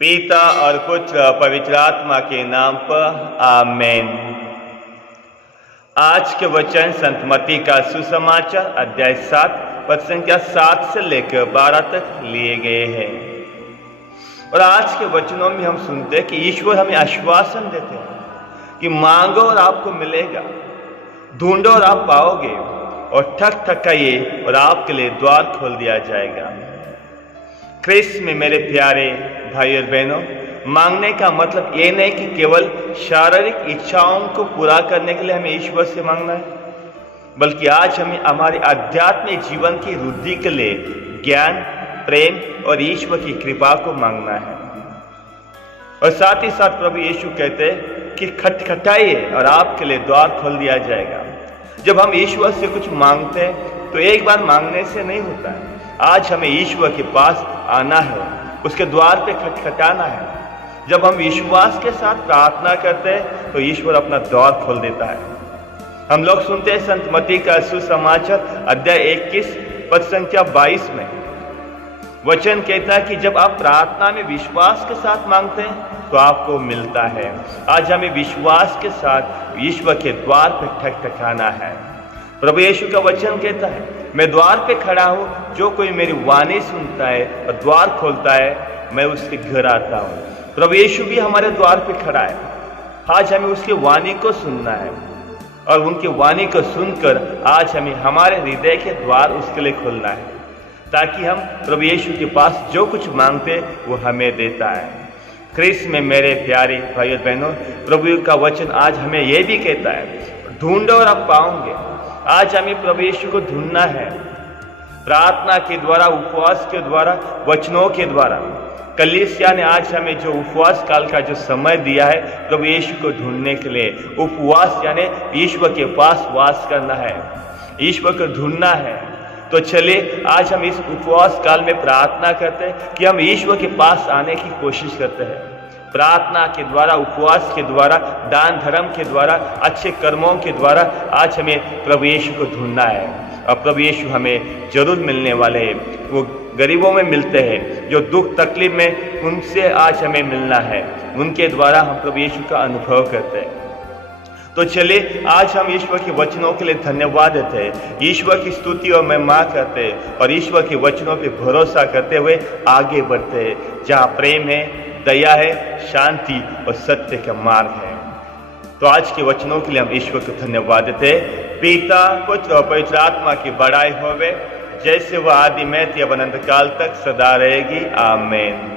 पिता और पुत्र और पवित्र आत्मा के नाम पर आमेन। आज के वचन संत मत्ती का सुसमाचार अध्याय 7 पद संख्या 7 से लेकर 12 तक लिए गए हैं। और आज के वचनों में हम सुनते हैं कि ईश्वर हमें आश्वासन देते हैं कि मांगो और आपको मिलेगा, ढूंढो और आप पाओगे, और ठक ठकाइए और आपके लिए द्वार खोल दिया जाएगा। क्रिस्त में मेरे प्यारे भाई और बहनों, मांगने का मतलब ये नहीं कि केवल शारीरिक इच्छाओं को पूरा करने के लिए हमें ईश्वर से मांगना है, बल्कि आज हमें हमारे आध्यात्मिक जीवन की वृद्धि के लिए ज्ञान, प्रेम और ईश्वर की कृपा को मांगना है। और साथ ही साथ प्रभु यीशु कहते हैं कि खटखटाइए और आपके लिए द्वार खोल दिया जाएगा। जब हम ईश्वर से कुछ मांगते हैं तो एक बार मांगने से नहीं होता है। आज हमें ईश्वर के पास आना है, उसके द्वार पे खटखटाना है। जब हम विश्वास के साथ प्रार्थना करते हैं तो ईश्वर अपना द्वार खोल देता है। हम लोग सुनते हैं संत मत्ती का सुसमाचार अध्याय 21 पद संख्या 22 में वचन कहता है कि जब आप प्रार्थना में विश्वास के साथ मांगते हैं तो आपको मिलता है। आज हमें विश्वास के साथ ईश्वर के द्वार पे ठकठकाना है। प्रभु यीशु का वचन कहता है, मैं द्वार पे खड़ा हूँ, जो कोई मेरी वाणी सुनता है और द्वार खोलता है, मैं उसके घर आता हूँ। प्रभु यीशु भी हमारे द्वार पे खड़ा है। आज हमें उसकी वाणी को सुनना है और उनकी वाणी को सुनकर आज हमें हमारे हृदय के द्वार उसके लिए खोलना है, ताकि हम प्रभु यीशु के पास जो कुछ मांगते वो हमें देता है। क्रिस्त में मेरे प्यारे भाई और बहनों, प्रभु का वचन आज हमें यह भी कहता है, ढूंढो और आप पाओगे। आज हमें प्रभु यीशु को ढूंढना है, प्रार्थना के द्वारा, उपवास के द्वारा, वचनों के द्वारा। कलीसिया ने आज हमें जो उपवास काल का जो समय दिया है प्रभु यीशु को ढूंढने के लिए, उपवास यानी ईश्वर के पास वास करना है, ईश्वर को ढूंढना है। तो चलिए आज हम इस उपवास काल में प्रार्थना करते हैं कि हम ईश्वर के पास आने की कोशिश करते हैं। प्रार्थना के द्वारा, उपवास के द्वारा, दान धर्म के द्वारा, अच्छे कर्मों के द्वारा आज हमें प्रभु यीशु को ढूंढना है। और प्रभु यीशु हमें जरूर मिलने वाले हैं। वो गरीबों में मिलते हैं, जो दुख तकलीफ में, उनसे आज हमें मिलना है। उनके द्वारा हम प्रभु यीशु का अनुभव करते हैं। तो चलिए आज हम ईश्वर के वचनों के लिए धन्यवाद देते हैं, ईश्वर की स्तुति और महिमा करते हैं और ईश्वर के वचनों पे भरोसा करते हुए आगे बढ़ते हैं। जहाँ प्रेम है, दया है, शांति और सत्य का मार्ग है। तो आज के वचनों के लिए हम ईश्वर को धन्यवाद देते हैं। पिता, पुत्र और पवित्र आत्मा की बड़ाई होवे, जैसे वह आदि में थी अब अनंत काल तक सदा रहेगी। आमीन।